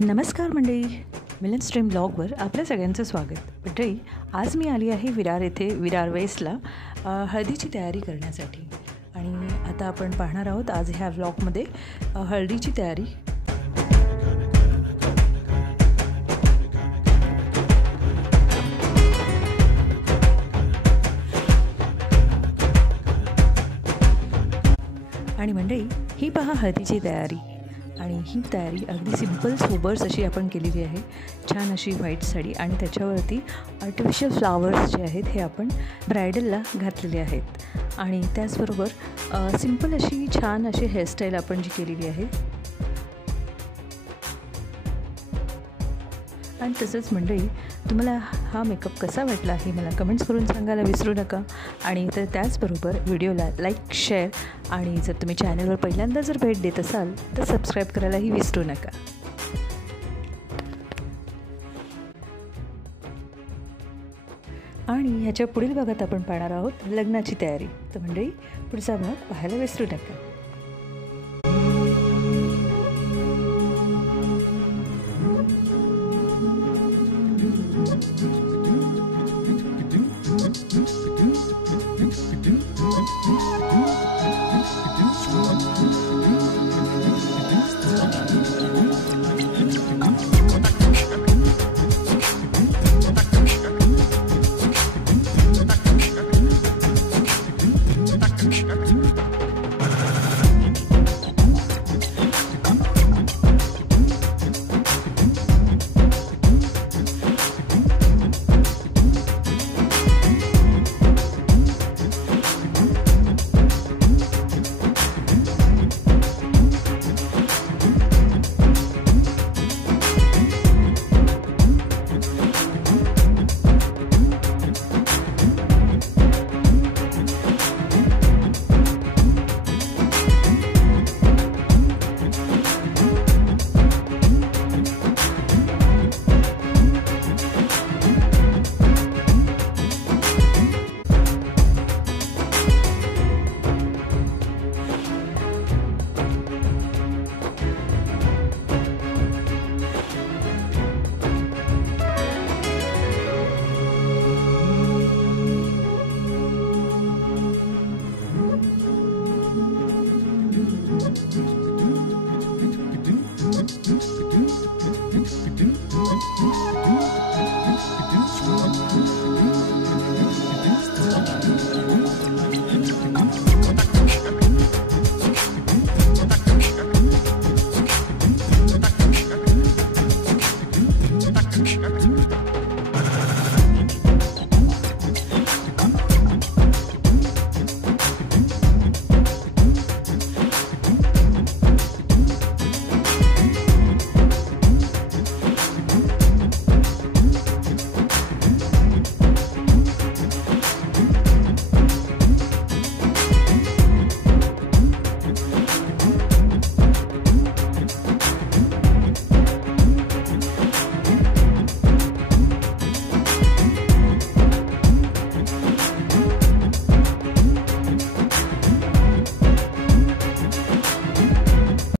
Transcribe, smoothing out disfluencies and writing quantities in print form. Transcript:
नमस्कार मंडळी, मिलन स्ट्रीम ब्लॉगवर आपल्या सगळ्यांचं स्वागत. मंडळी, आज मी आली आहे विरार येथे, विरार वेस्टला हळदीची तयारी करण्यासाठी. आणि आता आपण पाहणार आहोत आज ह्या व्लॉगमध्ये हळदीची तयारी. आणि मंडळी, ही पहा हळदीची तयारी. आणि ही तयारी अगदी सिंपल सोबर्स अशी आपण केलेली आहे. छान अशी व्हाईट साडी आणि त्याच्यावरती आर्टिफिशियल फ्लावर्स जे आहेत हे आपण ब्रायडलला घातलेले आहेत. आणि त्याचबरोबर सिंपल अशी छान अशी हेअरस्टाईल आपण जी केलेली आहे. आणि तसंच मंडळी, तुम्हाला हा मेकअप कसा वाटला हे मला कमेंट्स करून सांगायला विसरू नका. आणि तर त्याचबरोबर व्हिडिओला लाईक, शेअर आणि जर तुम्ही चॅनलवर पहिल्यांदा जर भेट देत असाल तर सबस्क्राईब करायलाही विसरू नका. आणि ह्याच्या पुढील भागात आपण पाहणार आहोत लग्नाची तयारी. तर मंडळी, पुढचा भाग पाहायला विसरू नका.